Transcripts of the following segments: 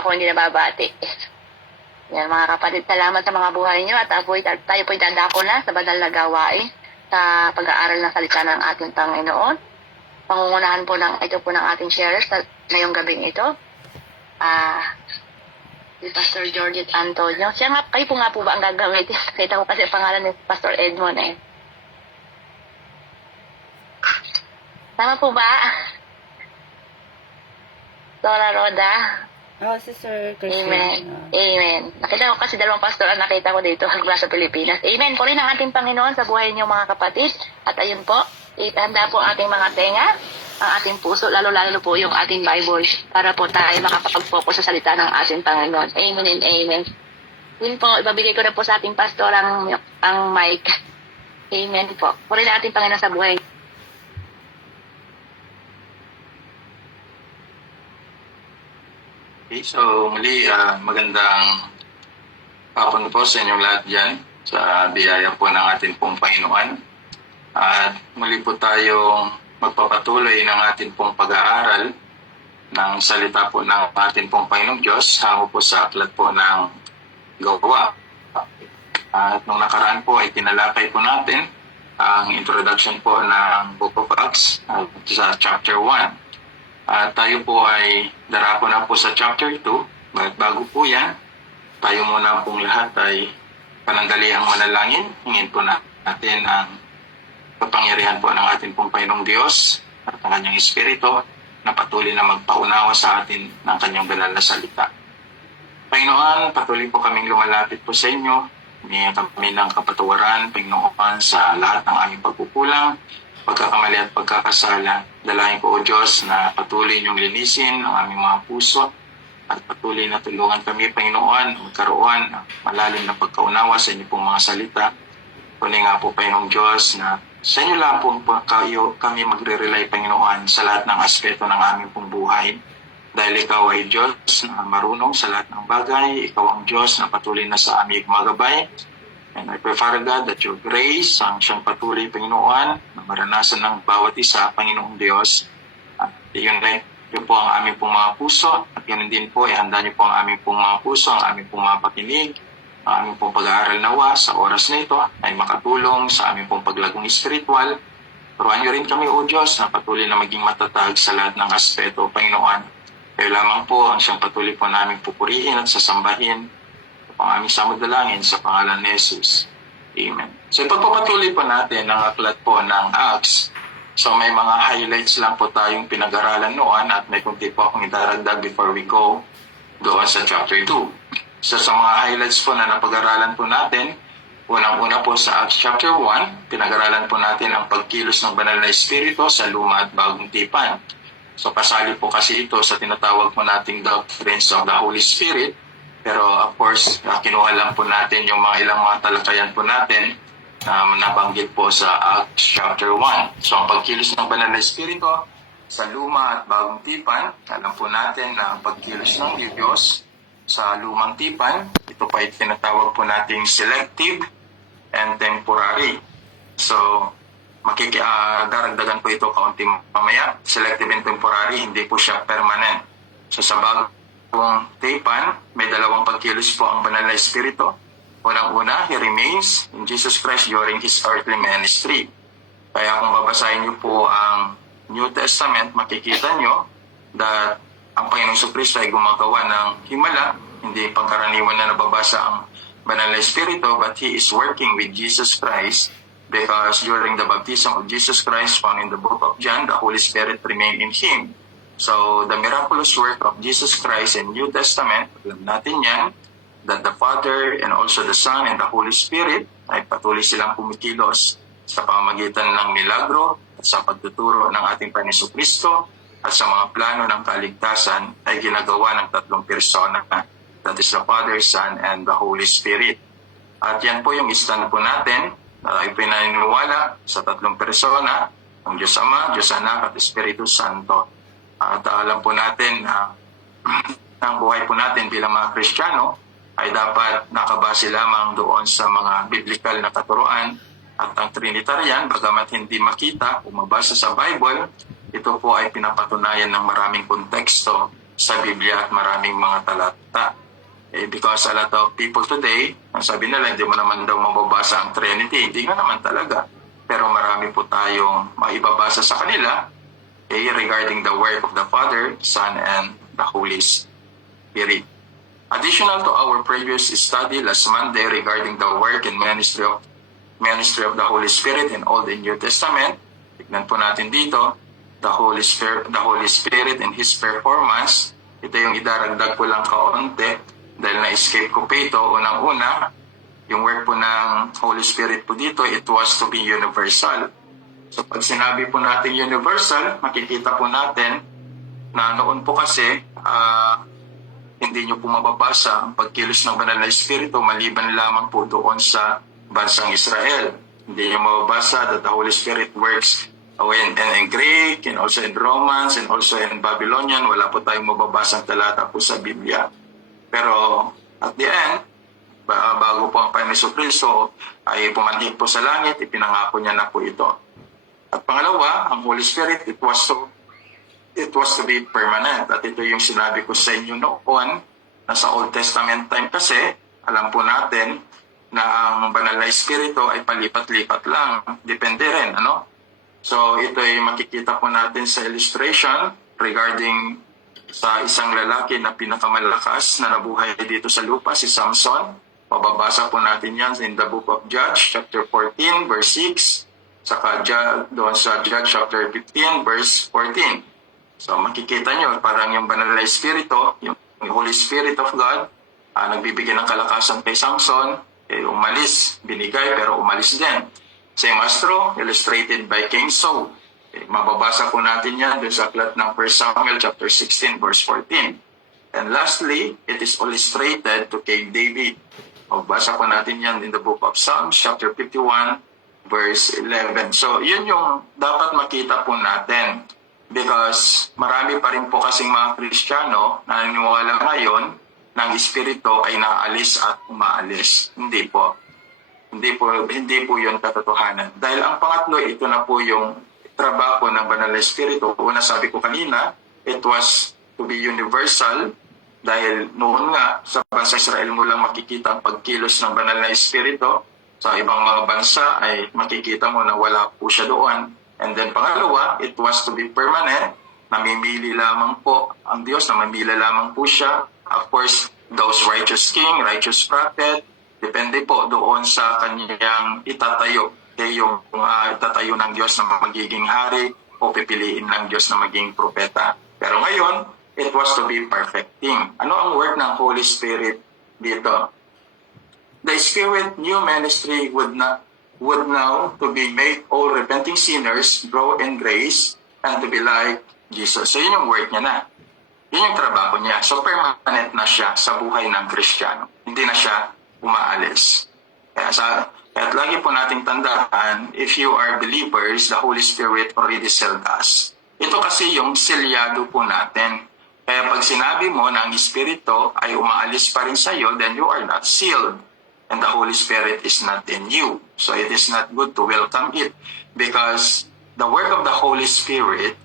ako hindi nababati. Yan mga kapatid, salamat sa mga buhay niyo at tayo po'y dadako na sa banal na gawain sa pag-aaral ng salita ng ating Panginoon. Pangungunahan po ito po ng ating sharers ngayong gabing ito. Si Pastor Georgette Antonio. Kayo po nga po ba ang gagamitin? Kita ko kasi pangalan ni Pastor Edmond eh. Tama po ba? Dora Roda. Si Sir Christian. Amen. Amen. Nakita ko kasi dalawang pastor ang nakita ko dito sa Pilipinas. Amen. Purihin ang ating Panginoon sa buhay niyo mga kapatid. At ayun po, itanda po ang ating mga tenga, ang ating puso, lalo-lalo po yung ating Bible para po tayo makapag-focus sa salita ng ating Panginoon. Amen and amen. Yun po, ibabigay ko na po sa ating pastor ang mic. Amen po. Purihin ang ating Panginoon sa buhay. Okay, so muli, magandang hapon po sa inyong lahat dyan sa biyaya po ng ating pong Panginoon. At muli po tayong magpapatuloy ng ating pong pag-aaral ng salita po ng ating pong Panginoong Diyos hango po sa aklat po ng Gawa. At nung nakaraan po ay tinalakay po natin ang introduction po ng Book of Acts sa chapter 1. At tayo po ay darako na po sa chapter 2. But bago po yan, tayo muna pong lahat ay panandaliang manalangin. Hingin po natin ang kapangyarihan po ng ating pong Panginoong Diyos at ang kanyang Espiritu na patuloy na magpaunawa sa atin ng kanyang banal na salita. Panginoon, patuloy po kaming lumalapit po sa inyo. Humingi kami ng kapatawaran, Panginoon, sa lahat ng aming pagkukulang, pagkakamali at pagkakasala. Dalahin ko, O Diyos, na patuloy niyong linisin ang aming mga puso at patuloy na tulungan kami, Panginoon, magkaroon ng malalim na pagkaunawa sa inyo pong mga salita. Kunin nga po, Panginoong Diyos, na sa inyo lang po kami magre-rely, Panginoon, sa lahat ng aspeto ng aming pong buhay. Dahil ikaw ay Diyos na marunong sa lahat ng bagay. Ikaw ang Diyos na patuloy na sa aming magabay. And I pray, Father God, that your grace ang siyang patuloy, Panginoon, na maranasan ng bawat isa, Panginoong Diyos. At yun po ang aming pong mga puso. At yun din po, ihanda niyo po ang aming pong mga puso, ang aming pong mga pakinig, ang aming pong pag-aaral nawa sa oras na ito ay makatulong sa aming pong paglagong espiritual. Turuan niyo rin kami, O Diyos, na patuloy na maging matatag sa lahat ng aspeto, Panginoon. Kaya lamang po ang siyang patuloy po namin pupurihin at sasambahin ang aming samadalangin sa pangalan ni Jesus. Amen. So ipagpapatuloy po natin ang aklat po ng Acts. So may mga highlights lang po tayong pinag-aralan noon at may kunti po akong idaragdag before we go doon sa chapter 2. So sa mga highlights po na napag-aralan po natin, unang-una po sa Acts chapter 1, pinag-aralan po natin ang pagkilos ng banal na espiritu sa luma at bagong tipan. So kasali po kasi ito sa tinatawag po nating doctrines of the Holy Spirit. Pero of course, kinuha lang po natin yung mga ilang mga talakayan po natin na nabanggit po sa Acts chapter 1. So ang pagkilos ng banal na espiritu sa luma at bagong tipan, alam po natin na ang pagkilos ng Diyos sa lumang tipan, ito pa ay tinatawag po nating selective and temporary. So daragdagan po ito kaunti mamaya. Selective and temporary, hindi po siya permanent. So sa bagong tipan, may dalawang pagkilos po ang banal na espiritu. Unang-una, He remains in Jesus Christ during His earthly ministry. Kaya kung babasahin niyo po ang New Testament, makikita niyo that ang Panginoong Kristo ay gumagawa ng himala, hindi pangkaraniwan na nababasa ang banal na espiritu, but He is working with Jesus Christ because during the baptism of Jesus Christ found in the book of John, the Holy Spirit remained in Him. So, the miraculous work of Jesus Christ in New Testament, alam natin yan, that the Father and also the Son and the Holy Spirit ay patuloy silang kumikilos sa pamamagitan ng milagro at sa pagtuturo ng ating Panginoong Kristo at sa mga plano ng kaligtasan ay ginagawa ng tatlong persona, that is the Father, Son, and the Holy Spirit. At yan po yung stand po natin na ipinaniniwala sa tatlong persona, ang Diyos Ama, Diyos Anak, at Espiritu Santo. At alam po natin na ang buhay po natin bilang mga Kristiyano ay dapat nakabase lamang doon sa mga biblical na katuruan at ang Trinitarian, bagamat hindi makita o mabasa sa Bible, ito po ay pinapatunayan ng maraming konteksto sa Biblia at maraming mga talata. Because a lot of people today, ang sabi nila, hindi mo naman daw mababasa ang Trinity. Hindi nga naman talaga. Pero marami po tayong maibabasa sa kanila regarding the work of the Father, Son, and the Holy Spirit. Additional to our previous study last Monday regarding the work and ministry of the Holy Spirit in Old and New Testament, tignan po natin dito, the Holy Spirit and His performance. Ito yung idaragdag ko lang kaunti dahil na-escape ko pa ito. Unang-una, yung work po ng Holy Spirit po dito, it was to be universal. So pag sinabi po natin universal, makikita po natin na noon po kasi hindi nyo po mababasa ang pagkilos ng banal na Espiritu maliban lamang po doon sa bansang Israel. Hindi nyo mababasa that the Holy Spirit works in Greek, and also in Romans, and also in Babylonian. Wala po tayong mababasang talata po sa Biblia. Pero at the end, bago po ang Panginoon Kristo ay pumanhik po sa langit, ipinangako niya na po ito. At pangalawa, ang Holy Spirit, it was to be permanent. At ito yung sinabi ko sa inyo noon, na sa Old Testament time kasi, alam po natin na ang banal na Espiritu ay palipat-lipat lang. Depende rin, ano? So ito ay makikita po natin sa illustration regarding sa isang lalaki na pinakamalakas na nabuhay dito sa lupa, si Samson. Mababasa po natin yan in the book of Judge, chapter 14, verse 6, saka doon sa Judge, chapter 15, verse 14. So makikita nyo, parang yung banal na Espiritu, yung Holy Spirit of God, nagbibigay ng kalakasan kay Samson, umalis, binigay pero umalis din. Same as true, illustrated by King Saul. Mababasa po natin yan doon sa aklat ng 1 Samuel chapter 16 verse 14. And lastly, it is illustrated to King David. Mababasa po natin yan in the book of Psalms chapter 51 verse 11. So yun yung dapat makita po natin. Because marami pa rin po kasing mga Kristiyano na naniniwala ngayon na ang Espiritu ay naalis at umaalis. Hindi po. Hindi po yun katotohanan. Dahil ang pangatlo, ito na po yung trabaho ng banal na Espiritu. Una sabi ko kanina, it was to be universal dahil noon nga sa bansa Israel mo lang makikita ang pagkilos ng banal na Espiritu. Sa ibang mga bansa ay makikita mo na wala po siya doon. And then pangalawa, it was to be permanent. Namimili lamang po ang Diyos, namimili lamang po siya. Of course, those righteous king, righteous prophet, depende po doon sa kanyang itatayo. Yung itatayo ng Diyos na magiging hari o pipiliin ng Diyos na maging propeta. Pero ngayon, it was to be perfecting. Ano ang work ng Holy Spirit dito? The Spirit new ministry would now to be make all repenting sinners grow in grace and to be like Jesus. So yun yung work niya na. Yun yung trabaho niya. So permanent na siya sa buhay ng Kristiyano. Hindi na siya umaalis. Kaya lagi po nating tandaan, if you are believers, the Holy Spirit already sealed us. Ito kasi yung selyado po natin. Kaya pag sinabi mo na ang Espiritu ay umaalis pa rin sa iyo, then you are not sealed. And the Holy Spirit is not in you. So it is not good to welcome it. Because the work of the Holy Spirit,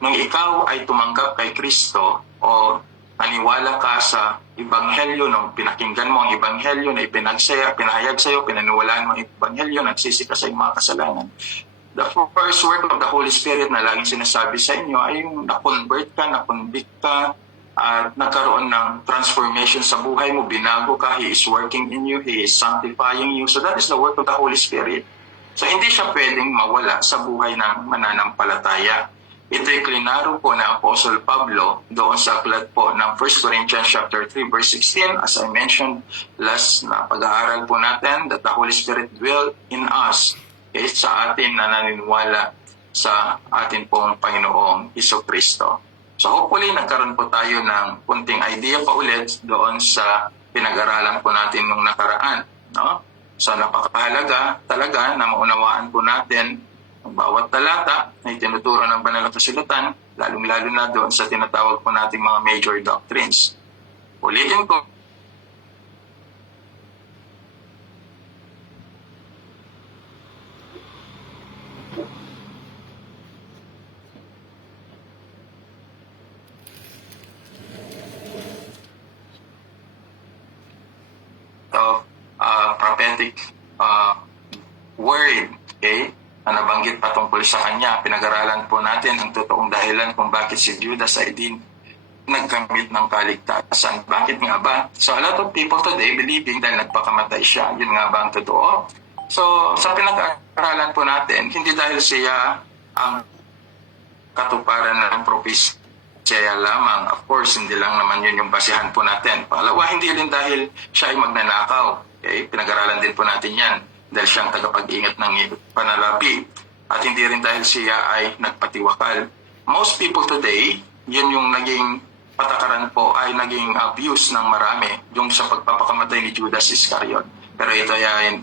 nung ikaw ay tumanggap kay Kristo o naniwala ka sa Ebanghelyo, nung pinakinggan mo ang Ebanghelyo na pinahayag sa iyo, pinaniwalaan mo ang Ebanghelyo, nagsisi ka sa iyong mga kasalanan. The first work of the Holy Spirit na laging sinasabi sa inyo ay yung na-convert ka, na-convict ka, at nagkaroon ng transformation sa buhay mo, binago ka, He is working in you, He is sanctifying you. So that is the work of the Holy Spirit. So hindi siya pwedeng mawala sa buhay ng mananampalataya. Ito'y klinaro po na Apostle Pablo doon sa aklat po ng 1 Corinthians chapter 3 verse 16. As I mentioned last na pag-aaral po natin, that the Holy Spirit dwell in us. Sa atin na naniniwala sa atin pong Panginoong Jesucristo. So hopefully nagkaroon po tayo ng kunting idea pa ulit doon sa pinag-aralan po natin nung nakaraan. No? So napakahalaga talaga na maunawaan po natin ang bawat talata na itinuturo ng banal na kasulatan, lalong-lalo na doon sa tinatawag po nating mga major doctrines. Ulitin ko, of prophetic word, okay, na nabanggit patungkol sa kanya. Pinag-aralan po natin ang totoong dahilan kung bakit si Judas ay din nagkamit ng kaligtasan. Bakit nga ba? So a lot of people today believing dahil nagpakamatay siya, yun nga ba ang totoo? So sa pinag-aralan po natin, hindi dahil siya ang katuparan ng propesya lamang. Of course, hindi lang naman yun yung basihan po natin. Pangalawa, hindi rin dahil siya ay magnanakaw. Okay? Pinag-aralan din po natin yan dahil siya ang tagapag-ingat ng panalapi. At hindi rin dahil siya ay nagpatiwakal. Most people today, yun yung naging patakaran po ay naging abuse ng marami yung sa pagpapakamatay ni Judas Iscariot. Pero ito ay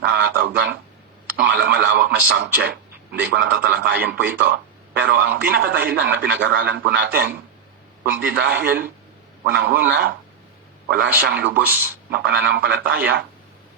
malawak na subject. Hindi ko natatalakayin po ito. Pero ang pinakadahilan na pinag-aralan po natin, kundi dahil unang-una, wala siyang lubos na pananampalataya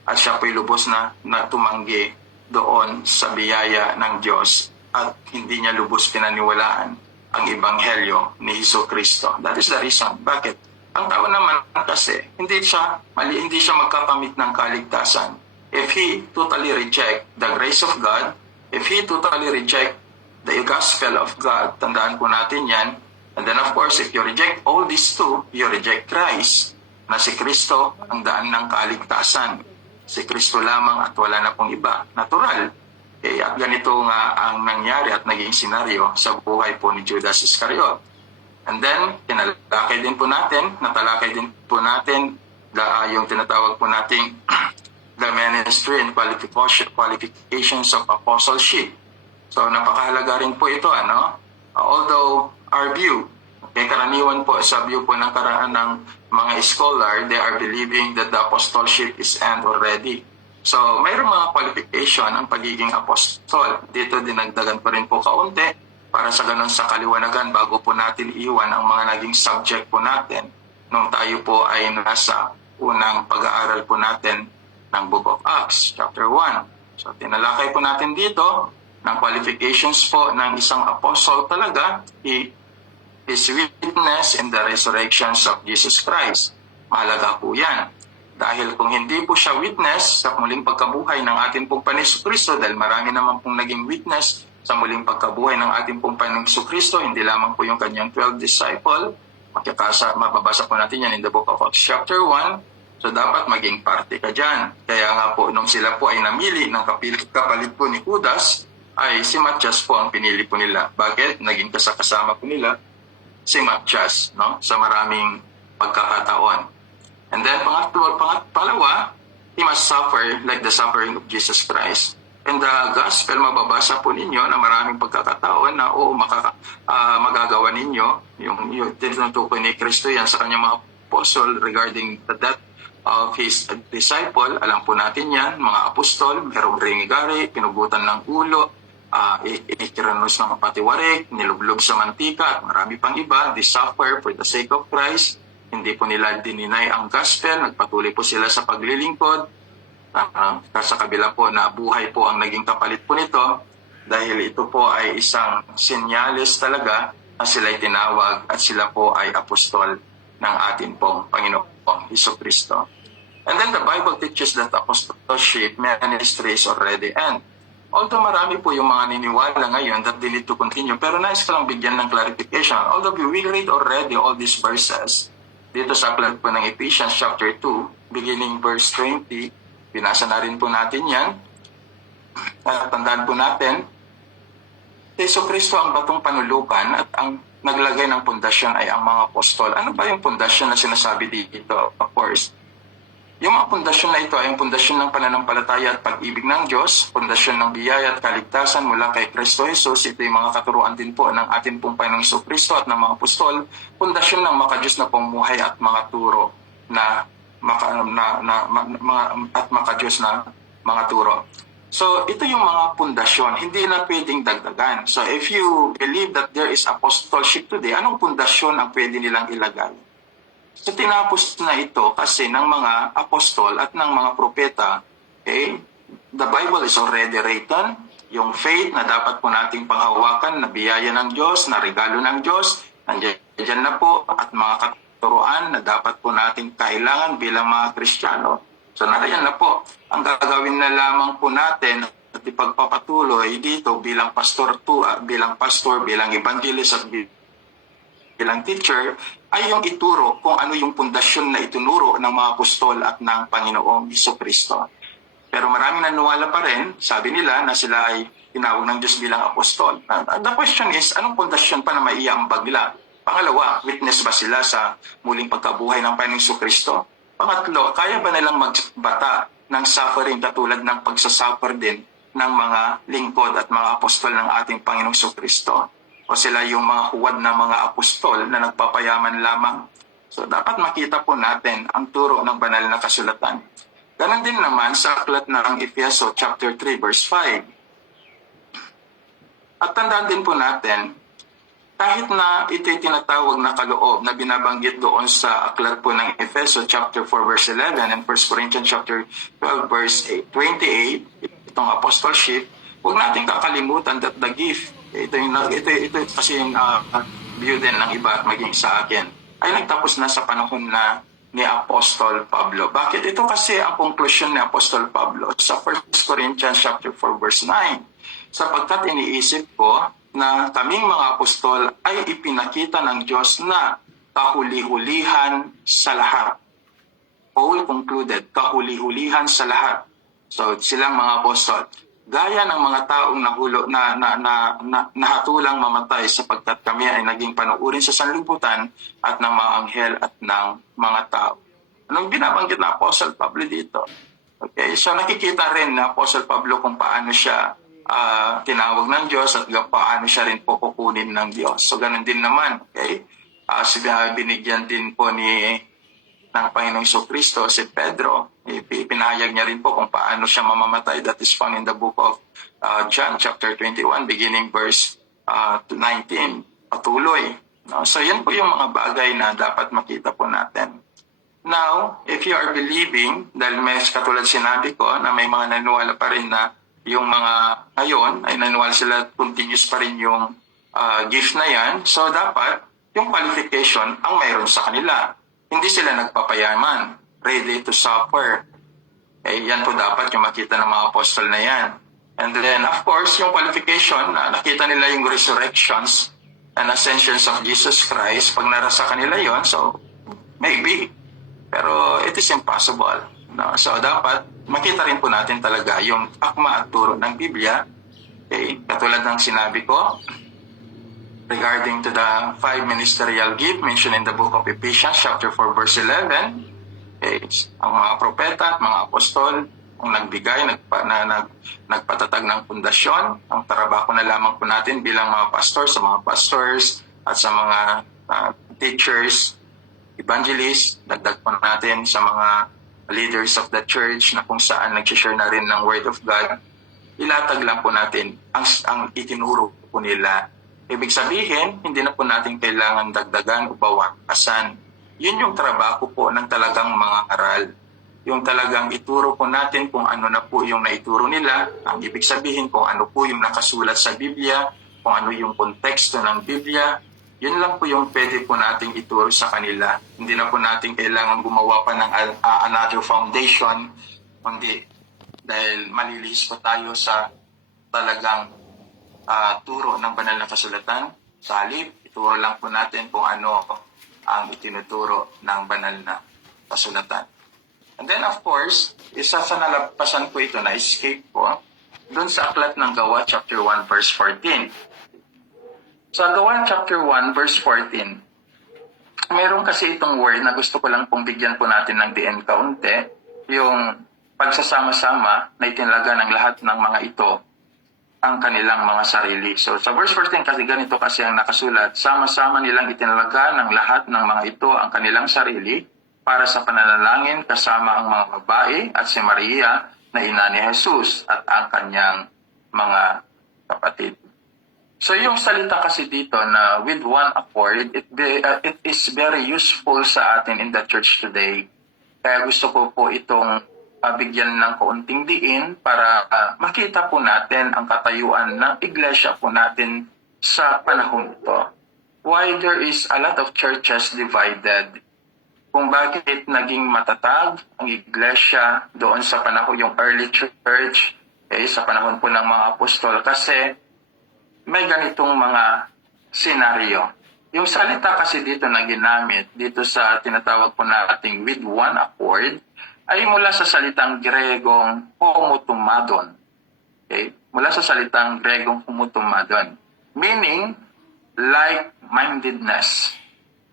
at siya po'y lubos na tumanggi doon sa biyaya ng Diyos at hindi niya lubos pinaniwalaan ang Ebanghelyo ni Jesucristo. That is the reason. Bakit? Ang tao naman kasi, hindi siya magkakamit ng kaligtasan. If he totally reject the grace of God, if he totally reject the gospel of God, tandaan po natin yan. And then of course, if you reject all these two, you reject Christ, na si Kristo ang daan ng kaligtasan. Si Kristo lamang at wala na pong iba. Natural. Kaya ganito nga ang nangyari at naging senaryo sa buhay po ni Judas Iscariot. And then, natalakay din po natin yung tinatawag po nating the ministry and qualifications of apostleship. So, napakahalaga rin po ito, although our view, karaniwan po sa view po ng mga scholar, they are believing that the apostleship is end already. So, mayroong mga qualification ang pagiging apostol. Dito dinagdagan pa rin po kaunti para sa ganun sa kaliwanagan bago po natin iwan ang mga naging subject po natin nung tayo po ay nasa unang pag-aaral po natin ng Book of Acts, chapter 1. So, tinalakay po natin dito ng qualifications po ng isang apostle talaga, his witness in the resurrections of Jesus Christ. Mahalaga po yan. Dahil kung hindi po siya witness sa muling pagkabuhay ng ating pong Panginoong Kristo, dahil marami naman pong naging witness sa muling pagkabuhay ng ating pong Panginoong Kristo, hindi lamang po yung kanyang 12 disciple, mababasa po natin yan in the Book of Acts chapter 1, so dapat maging parte ka dyan. Kaya nga po, nung sila po ay namili ng kapalit po ni Judas, ay si Matias po ang pinili po nila. Bakit? Naging kasama po nila si Matias, sa maraming pagkakataon. And then, pangalawa, he must suffer like the suffering of Jesus Christ. In the gospel, mababasa po ninyo na maraming pagkakataon na magagawa ninyo yung tinutukoy ni Kristo yan sa kanyang mga apostle regarding the death of his disciple. Alam po natin yan, mga apostol, merong ringigari, pinugutan ng ulo, ikiranos ng patiwarik, nilublog sa mantika, at marami pang iba. They suffer for the sake of Christ. Hindi po nila dininay ang gospel, nagpatuloy po sila sa paglilingkod. Sa kabila po na buhay po ang naging kapalit po nito, dahil ito po ay isang senyales talaga na sila'y tinawag at sila po ay apostol ng ating pong Panginoong Jesucristo. And then the Bible teaches that apostleship ministry is already end. Although marami po yung mga niniwala ngayon that they need to continue, pero nais ko lang bigyan ng clarification. Although we read already all these verses, dito sa aklat po ng Ephesians chapter 2, beginning verse 20, binasa na rin po natin yan. Tandaan po natin, Jesucristo ang batong panulukan at ang naglagay ng pundasyon ay ang mga apostol. Ano ba yung pundasyon na sinasabi dito? Of course, yung mga pundasyon na ito ay yung pundasyon ng pananampalataya at pag-ibig ng Diyos, pundasyon ng biyaya at kaligtasan mula kay Kristo Jesus. Ito yung mga katuruan din po ng ating pong Panginoong Jesucristo at ng mga apostol, pundasyon ng makadiyos na pamumuhay at mga turo at makadiyos na mga turo. So, ito yung mga pundasyon, hindi na pwedeng dagdagan. So, if you believe that there is apostleship today, anong pundasyon ang pwede nilang ilagay? So, tinapos na ito kasi ng mga apostol at ng mga propeta, okay? The Bible is already written. Yung faith na dapat po nating panghawakan, na biyaya ng Diyos, na regalo ng Diyos, nandiyan na po, at mga katuruan na dapat po nating kailangan bilang mga Kristiyano. So nariyan na po, ang gagawin na lamang po natin at ipagpapatuloy dito bilang pastor, bilang evangelist at bilang teacher, ay yung ituro kung ano yung pundasyon na itunuro ng mga apostol at ng Panginoong Jesucristo. Pero maraming naniwala pa rin, sabi nila na sila ay tinawag ng Diyos bilang apostol. The question is, anong pundasyon pa na maiambag nila? Pangalawa, witness ba sila sa muling pagkabuhay ng Panginoong Jesucristo? Pangatlo, kaya ba nilang magbata ng suffering katulad ng pagsasuffer din ng mga lingkod at mga apostol ng ating Panginoong Jesucristo? O sila yung mga huwad na mga apostol na nagpapayaman lamang? So dapat makita po natin ang turo ng banal na kasulatan. Ganon din naman sa aklat ng Efeso chapter 3 verse 5. At tandaan din po natin, kahit na ito'y tinatawag na kaloob na binabanggit doon sa aklat po ng Efeso chapter 4 verse 11 and 1 Corinthians chapter 12 verse 28, itong apostleship, huwag natin kakalimutan that the gift, ito kasi yung view din ng iba at maging sa akin, ay nagtapos na sa panahon na ni Apostol Pablo. Bakit? Ito kasi ang conclusion ni Apostol Pablo sa 1 Corinthians chapter 4 verse 9. Sapagkat iniisip ko na kaming mga apostol ay ipinakita ng Diyos na kahuli-hulihan sa lahat. Paul concluded, kahuli-hulihan sa lahat. So, silang mga apostol. Gaya ng mga taong nahatulang mamatay sapagkat kami ay naging panuurin sa sanlibutan at ng mga anghel at ng mga tao. Anong binabanggit na Apostle Pablo dito? Okay, so nakikita rin na Apostle Pablo kung paano siya tinawag ng Diyos at paano siya rin po kukunin ng Diyos. So ganun din naman, okay? Binigyan din po ng Panginoong Jesucristo si Pedro. Pinahayag niya rin po kung paano siya mamamatay. That is found in the book of John chapter 21 beginning verse 19. Patuloy. No? So yan po yung mga bagay na dapat makita po natin. Now, if you are believing, dahil may katulad sinabi ko na may mga naniwala pa rin na yung mga ngayon ay naniwala sila continuous pa rin yung gift na yan. So dapat yung qualification ang mayroon sa kanila. Hindi sila nagpapayaman, ready to suffer. Yan po dapat yung makita ng mga apostol na yan. And then, of course, yung qualification, nakita nila yung resurrections and ascensions of Jesus Christ. Pag narasa kanila yon, so maybe. Pero it is impossible. No? So dapat makita rin po natin talaga yung akma at turo ng Biblia. Okay? Katulad ng sinabi ko, regarding to the 5 ministerial gift mentioned in the book of Ephesians chapter 4 verse 11, okay, ang mga propeta at mga apostol ang nagbigay, nagpatatag ng pundasyon. Ang trabaho na lamang po natin bilang mga pastors, sa mga pastors at sa mga teachers, evangelists, dagdag po natin sa mga leaders of the church na kung saan nag-share na rin ng Word of God, ilatag lang po natin ang itinuro po nila. Ibig sabihin, hindi na po natin kailangan dagdagan o bawasan. Yun yung trabaho po ng talagang mga aral. Yung talagang ituro po natin kung ano na po yung naituro nila. Ang ibig sabihin kung ano po yung nakasulat sa Biblia, kung ano yung konteksto ng Biblia. Yun lang po yung pwede po nating ituro sa kanila. Hindi na po natin kailangan gumawa pa ng another foundation. Kundi dahil malilihis po tayo sa talagang turo ng banal na kasulatan. Sa halip, ituro lang po natin kung ano ang itinuturo ng banal na kasulatan. And then of course, isa sa nalapasan ko ito na escape po, doon sa aklat ng Gawa chapter 1 verse 14. Sa Gawa chapter 1 verse 14, mayroon kasi itong word na gusto ko lang pong bigyan po natin ng diin kaunti, yung pagsasama-sama na itinalaga ng lahat ng mga ito ang kanilang mga sarili. So sa verse 14 kasi ganito kasi ang nakasulat, sama-sama nilang itinalaga ng lahat ng mga ito ang kanilang sarili para sa pananalangin kasama ang mga babae at si Maria na ina ni Jesus at ang kanyang mga kapatid. So yung salita kasi dito na with one accord, it is very useful sa atin in the church today. Kaya gusto ko po itong bigyan ng kaunting diin para makita po natin ang katayuan ng iglesia po natin sa panahon ito. Why there is a lot of churches divided, kung bakit naging matatag ang iglesia doon sa panahon yung early church, sa panahon po ng mga apostol. Kasi may ganitong mga senaryo. Yung salita kasi dito na ginamit, dito sa tinatawag po nating with one accord, ay mula sa salitang Gregong homotumadon. Okay? Mula sa salitang Gregong homotumadon. Meaning, like-mindedness.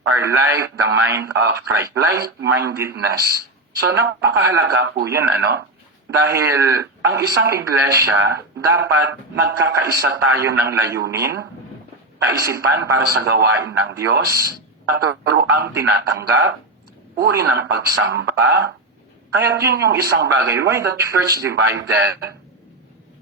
Or like the mind of Christ. Like-mindedness. So, napakahalaga po yun, Dahil ang isang iglesia, dapat nagkakaisa tayo ng layunin, kaisipan para sa gawain ng Diyos, katuruang tinatanggap, uri ng pagsamba. Kaya yun yung isang bagay. Why the church divided?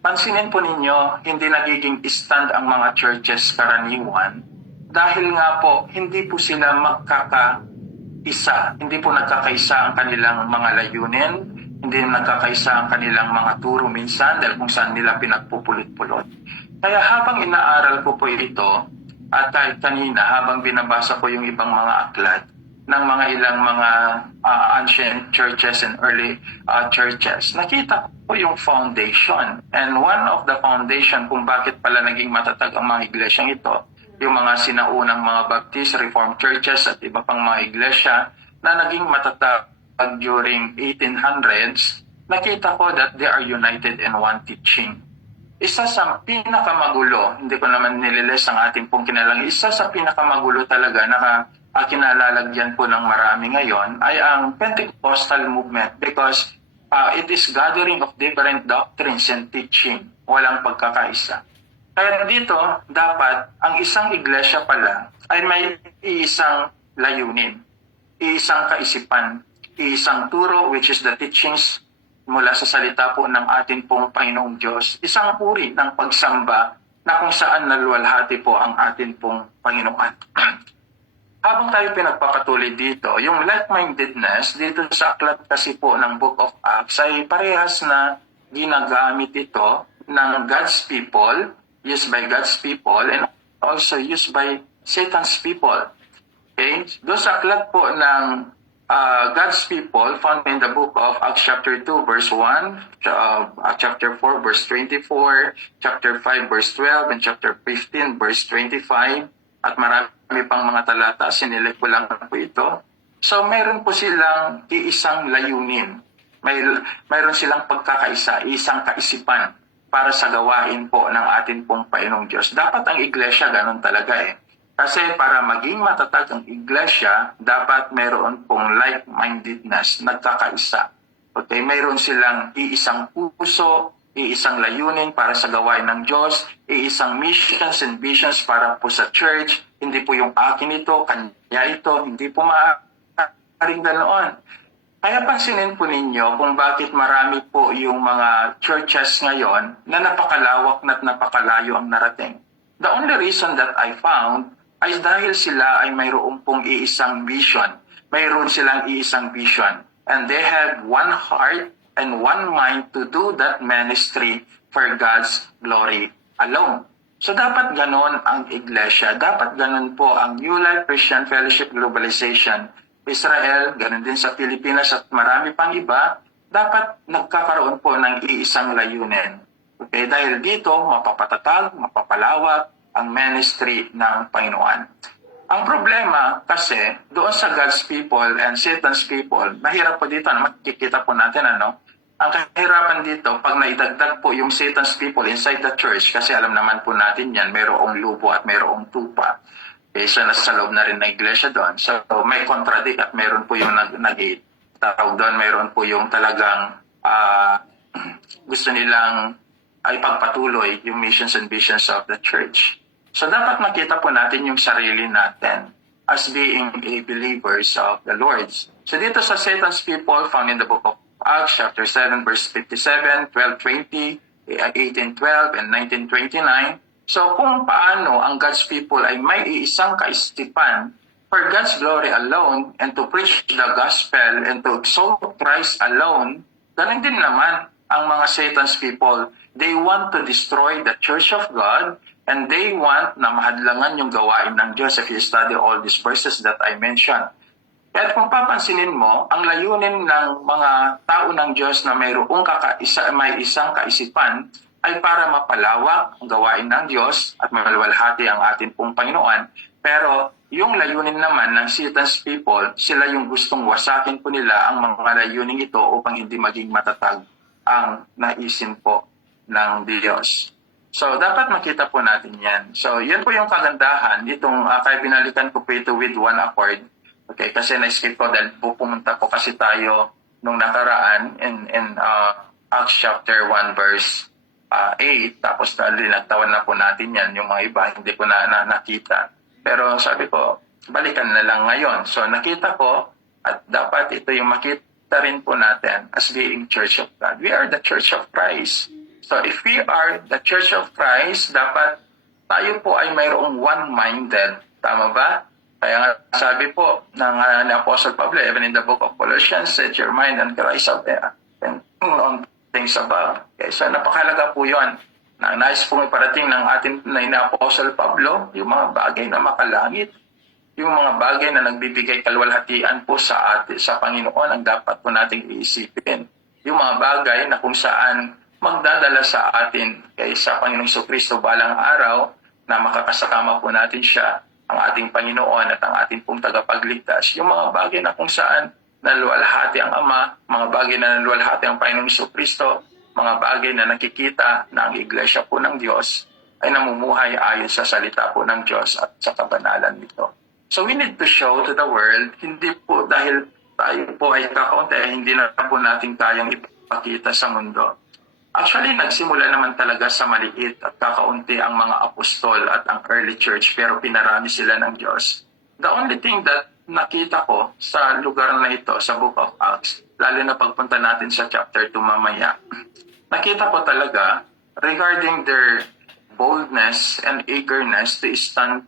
Pansinin po ninyo, hindi nagiging stand ang mga churches karaniwan dahil nga po, hindi po sila magkakaisa. Hindi po nagkakaisa ang kanilang mga layunin, hindi nagkakaisa ang kanilang mga turo minsan dahil kung saan nila pinagpupulot-pulot. Kaya habang inaaral ko po ito, at kahit kanina habang binabasa ko yung ibang mga aklat ng mga ilang mga ancient churches and early churches, nakita ko yung foundation. And one of the foundation kung bakit pala naging matatag ang mga iglesyang ito, yung mga sinaunang mga Baptist, Reformed churches at iba pang mga iglesia na naging matatag during 1800s, nakita ko that they are united in one teaching. Isa sa pinakamagulo, hindi ko naman nililis ang ating pong kinalang, isa sa pinakamagulo talaga na kinalalagyan po ng marami ngayon ay ang Pentecostal movement because it is gathering of different doctrines and teaching. Walang pagkakaisa. Kaya dito, dapat ang isang iglesia pala ay may iisang layunin, iisang kaisipan, iisang turo which is the teachings mula sa salita po ng ating pong Panginoong Diyos, isang uri ng pagsamba na kung saan naluwalhati po ang ating pong Panginoon. Habang tayo pinagpapatuloy dito, yung like-mindedness dito sa aklat kasi po ng Book of Acts ay parehas na ginagamit ito ng God's people, used by God's people, and also used by Satan's people. Okay? Doon sa aklat po ng God's people found in the book of Acts chapter 2 verse 1, chapter 4 verse 24, chapter 5 verse 12, and chapter 15 verse 25, at marami pang mga talata, sinilip ko lang po ito. So mayroon po silang iisang layunin, mayroon silang pagkakaisa, isang kaisipan para sa gawain po ng atin pong Panginoong Diyos. Dapat ang iglesia ganun talaga Kasi para maging matatag ang iglesia, dapat mayroon pong like-mindedness, nagkakaisa. Okay, mayroon silang iisang puso, iisang layunin para sa gawain ng Diyos, iisang missions and visions para po sa church. Hindi po yung akin ito, kanya ito, hindi po maaaring ganoon. Kaya pansinin po ninyo kung bakit marami po yung mga churches ngayon na napakalawak at napakalayo ang narating. The only reason that I found ay dahil sila ay mayroon pong iisang vision. Mayroon silang iisang vision. And they have one heart and one mind to do that ministry for God's glory alone. So dapat ganon ang iglesia. Dapat ganon po ang New Life Christian Fellowship Globalization. Israel, ganon din sa Pilipinas at marami pang iba. Dapat nagkakaroon po ng iisang layunin. Okay, dahil dito mapapatatag, mapapalawak ang ministry ng Panginoon. Ang problema kasi doon sa God's people and Satan's people, mahirap po dito, makikita po natin ang kahirapan dito pag naidagdag po yung Satan's people inside the church, kasi alam naman po natin yan, mayroong lupo at mayroong tupa. So nasa loob na rin na iglesia doon. So may contradict at mayroon po yung nag-tawag doon, mayroon po yung talagang gusto nilang ay pagpatuloy yung missions and visions of the church. So dapat makita po natin yung sarili natin as being a believers of the Lord. So dito sa Satan's people found in the book of Acts chapter 7 verse 57, 12:20, 18:12, and 19:29. So kung paano ang God's people ay may iisang kaisipan for God's glory alone and to preach the gospel and to exalt Christ alone, ganun din naman ang mga Satan's people. They want to destroy the church of God and they want na mahadlangan yung gawain ng Diyos if you study all these verses that I mentioned. Kaya kung papansinin mo, ang layunin ng mga tao ng Diyos na may isang kaisipan ay para mapalawak ang gawain ng Diyos at maluwalhati ang atin pong Panginoon. Pero yung layunin naman ng Satan's people, sila yung gustong wasakin po nila ang mga layunin ito upang hindi maging matatag ang naisin po ng Diyos. So, dapat makita po natin yan. So, yan po yung kagandahan. Kaya binalikan ko po ito with one accord. Okay, kasi na-skip ko dahil pumunta po kasi tayo nung nakaraan in Acts chapter 1 verse 8. Tapos linagtawan na po natin yan. Yung mga iba, hindi ko na nakita. Pero sabi ko, balikan na lang ngayon. So, nakita ko at dapat ito yung makita rin po natin as being Church of God. We are the Church of Christ. So if we are the Church of Christ, dapat tayo po ay mayroong one-minded. Tama ba? Kaya nga sabi po ng Apostle Pablo, even in the book of Colossians, set your mind on Christ and on things above. Okay, so napakalaga po yun. Nais pong iparating ng ating na Apostle Pablo, yung mga bagay na makalangit, yung mga bagay na nagbibigay kalwalhatian po sa Panginoon ang dapat po nating iisipin. Yung mga bagay na kung saan magdadala sa atin kay sa Panginoong Jesucristo balang araw na makakasakama po natin siya, ang ating Panginoon at ang ating pong tagapagligtas. Yung mga bagay na kung saan naluwalhati ang Ama, mga bagay na naluwalhati ang Panginoong Jesucristo, mga bagay na nakikita na ang Iglesia po ng Diyos ay namumuhay ayon sa salita po ng Diyos at sa kabanalan nito. So we need to show to the world, hindi po dahil tayo po ay kakaunti, hindi na po natin kayang ipakita sa mundo. Actually, nagsimula naman talaga sa maliit at kakaunti ang mga apostol at ang early church pero pinarami sila ng Diyos. The only thing that nakita ko sa lugar na ito, sa Book of Acts, lalo na pagpunta natin sa chapter 2 mamaya, nakita ko talaga regarding their boldness and eagerness to stand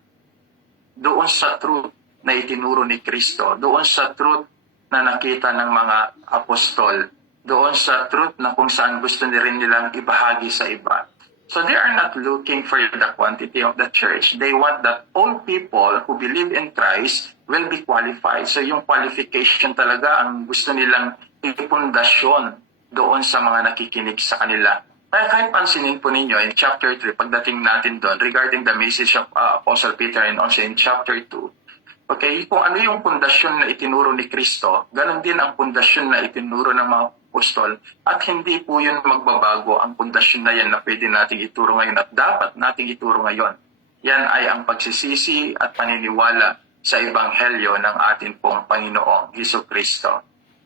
doon sa truth na itinuro ni Kristo, doon sa truth na nakita ng mga apostol, doon sa truth na kung saan gusto rin nilang ibahagi sa iba. So they are not looking for the quantity of the church. They want that all people who believe in Christ will be qualified. So yung qualification talaga ang gusto nilang ipundasyon doon sa mga nakikinig sa kanila. Kaya kahit pansinin po ninyo in chapter 3, pagdating natin doon regarding the message of Apostle Peter and also in chapter 2, okay, kung ano yung pundasyon na itinuro ni Kristo, ganun din ang pundasyon na itinuro ng mga apostol at hindi po yun magbabago ang pundasyon na yan na pwede nating ituro ngayon at dapat nating ituro ngayon. Yan ay ang pagsisisi at paniniwala sa Ebanghelyo ng ating pong Panginoong Jesucristo.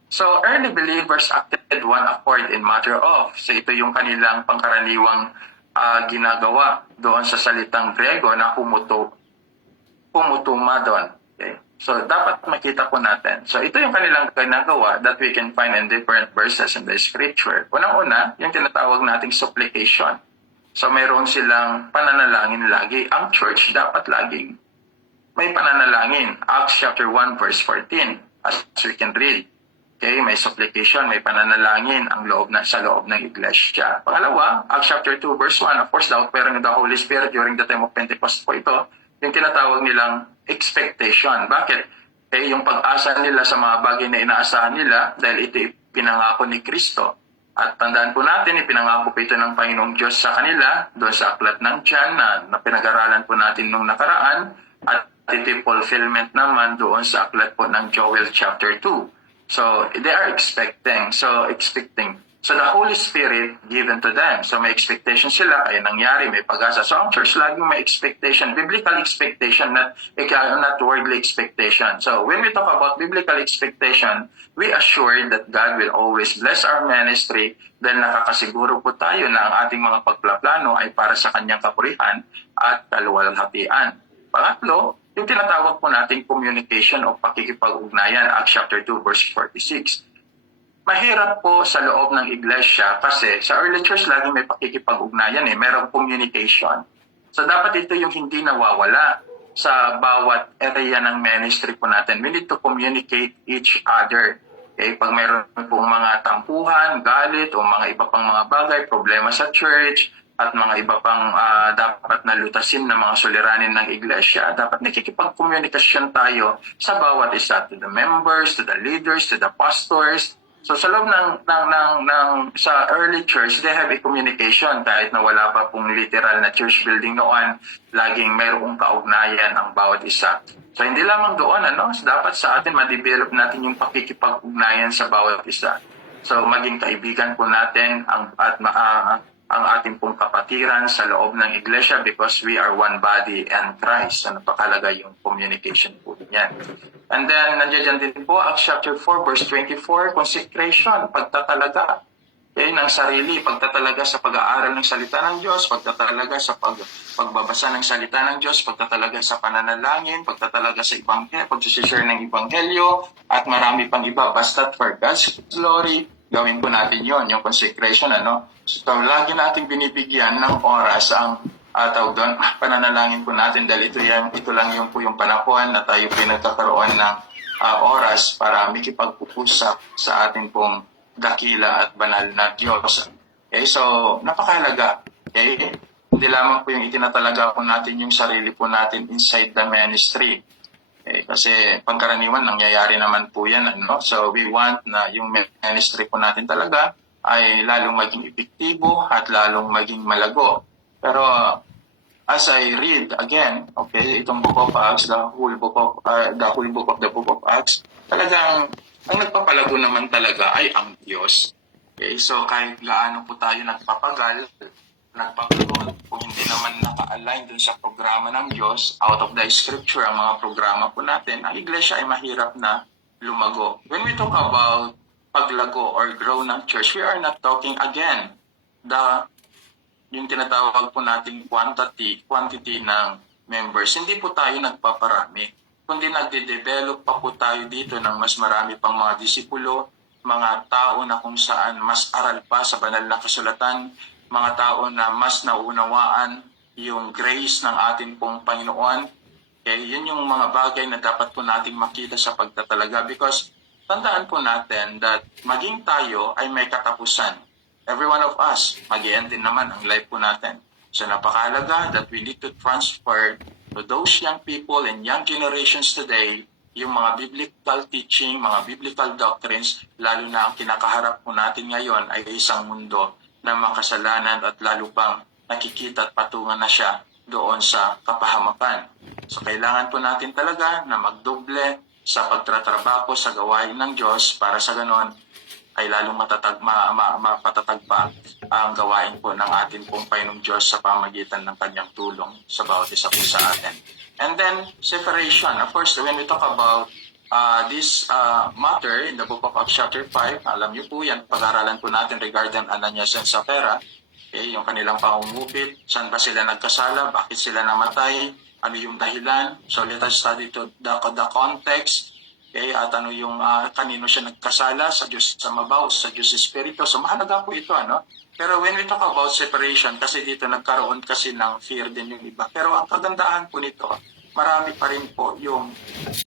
So, early believers acted one accord in matter of. So, ito yung kanilang pangkaraniwang ginagawa doon sa salitang Grego na humutuma doon. Okay? So, dapat makita po natin. So, ito yung kanilang ginagawa that we can find in different verses in the Scripture. Unang-una, yung tinatawag nating supplication. So, mayroon silang pananalangin lagi. Ang church dapat laging may pananalangin. Acts chapter 1 verse 14, as we can read. Okay, may supplication, may pananalangin sa loob ng iglesia. Pangalawa, Acts chapter 2 verse 1, of course, the outpouring of the Holy Spirit during the time of Pentecost po ito, yung tinatawag nilang expectation. Bakit? Yung pag-asa nila sa mga bagay na inaasahan nila dahil ito pinangako ni Kristo. At tandaan po natin, ipinangako po ito ng Panginoong Diyos sa kanila doon sa aklat ng John na pinag-aralan po natin nung nakaraan at ito fulfillment naman doon sa aklat po ng Joel chapter 2. So, they are expecting. So, the Holy Spirit given to them. So, may expectation sila, kaya nangyari, may pag-asa. So, ang church laging may expectation, biblical expectation, not worldly expectation. So, when we talk about biblical expectation, we assure that God will always bless our ministry dahil nakakasiguro po tayo na ang ating mga pagplaplano ay para sa kanyang kapurihan at kaluwalhatian. Pangatlo, yung tinatawag po nating communication o pakikipag-ugnayan, Acts chapter 2 verse 46. Mahirap po sa loob ng iglesia kasi sa early church laging may pakikipag-ugnayan merong communication. So dapat ito yung hindi nawawala sa bawat area ng ministry po natin. We need to communicate each other. Okay? Pag mayroon pong mga tampuhan, galit o mga iba pang mga bagay, problema sa church, at mga iba pang dapat na lutasin ng mga suliranin ng iglesia, dapat nakikipag-komunikasyon tayo sa bawat isa, to the members, to the leaders, to the pastors. So sa loob sa early church, they have a communication kahit na wala pa pong literal na church building noon, laging mayroong kaugnayan ang bawat isa. So hindi lamang doon, dapat sa atin ma-develop natin yung pakikipag-ugnayan sa bawat isa. So maging kaibigan po natin ang ating pong kapatiran sa loob ng iglesia because we are one body and Christ. So napakalaga yung communication po niyan. And then, nandiyan din po, Acts chapter 4, verse 24, consecration, pagtatalaga ng sarili, pagtatalaga sa pag-aaral ng salita ng Diyos, pagtatalaga sa pagbabasa ng salita ng Diyos, pagtatalaga sa pananalangin, pagtatalaga sa ibanghelyo, pag-share ng ibanghelyo, at marami pang iba. Basta for God's glory, gawin po natin yon, yung consecration, So, lagi natin binibigyan ng oras ang tawag doon, pananalangin po natin dahil ito lang yung po yung panahon na tayo pinagkakaroon ng oras para makipag-usap sa ating pong dakila at banal na Diyos. Okay, so napakahalaga. Okay? Hindi lamang po yung itinatalaga po natin yung sarili po natin inside the ministry. Okay? Kasi pagkaraniwan nangyayari naman po yan. So we want na yung ministry po natin talaga ay lalong maging epektibo at lalong maging malago. Pero as I read again, okay, itong book of Acts, the whole book of the book of Acts, talagang ang nagpapalago naman talaga ay ang Diyos. Okay, so kahit gaano po tayo nagpapagod, kung hindi naman naka-align dun sa programa ng Diyos, out of the scripture ang mga programa po natin, ang iglesia ay mahirap na lumago. When we talk about paglago or grow ng church, we are not talking again yung tinatawag po nating quantity ng members. Hindi po tayo nagpaparami, kundi nagde-develop pa po tayo dito ng mas marami pang mga disipulo, mga tao na kung saan mas aral pa sa banal na kasulatan, mga tao na mas naunawaan yung grace ng ating pong Panginoon. Okay, yun yung mga bagay na dapat po nating makita sa pagtatalaga because tandaan po natin that maging tayo ay may katapusan. Every one of us, mag-i-end din naman ang life po natin. So napakahalaga that we need to transfer to those young people and young generations today yung mga biblical teaching, mga biblical doctrines, lalo na ang kinakaharap po natin ngayon ay isang mundo na makasalanan at lalo pang nakikita at patungan na siya doon sa kapahamakan. So kailangan po natin talaga na magdoble sa pagtatrabaho sa gawain ng Diyos para sa ganon ay lalong mapatatag pa ang gawain po ng ating pong Panginoong Diyos sa pamagitan ng kanyang tulong sa bawat isa po sa atin. And then, separation. Of course, when we talk about this matter in the book of Acts chapter 5, alam niyo po yan, pag-aralan po natin regarding Ananias and Sapphira, okay, yung kanilang pangungupit, saan ba sila nagkasala, bakit sila namatay, ano yung dahilan. So let us study the context. Okay, at ano yung kanino siya nagkasala, sa Diyos sa mabaw, sa Diyos Espiritu. So mahalaga po ito, Pero when we talk about separation, kasi dito nagkaroon kasi ng fear din yung iba. Pero ang kagandahan po nito, marami pa rin po yung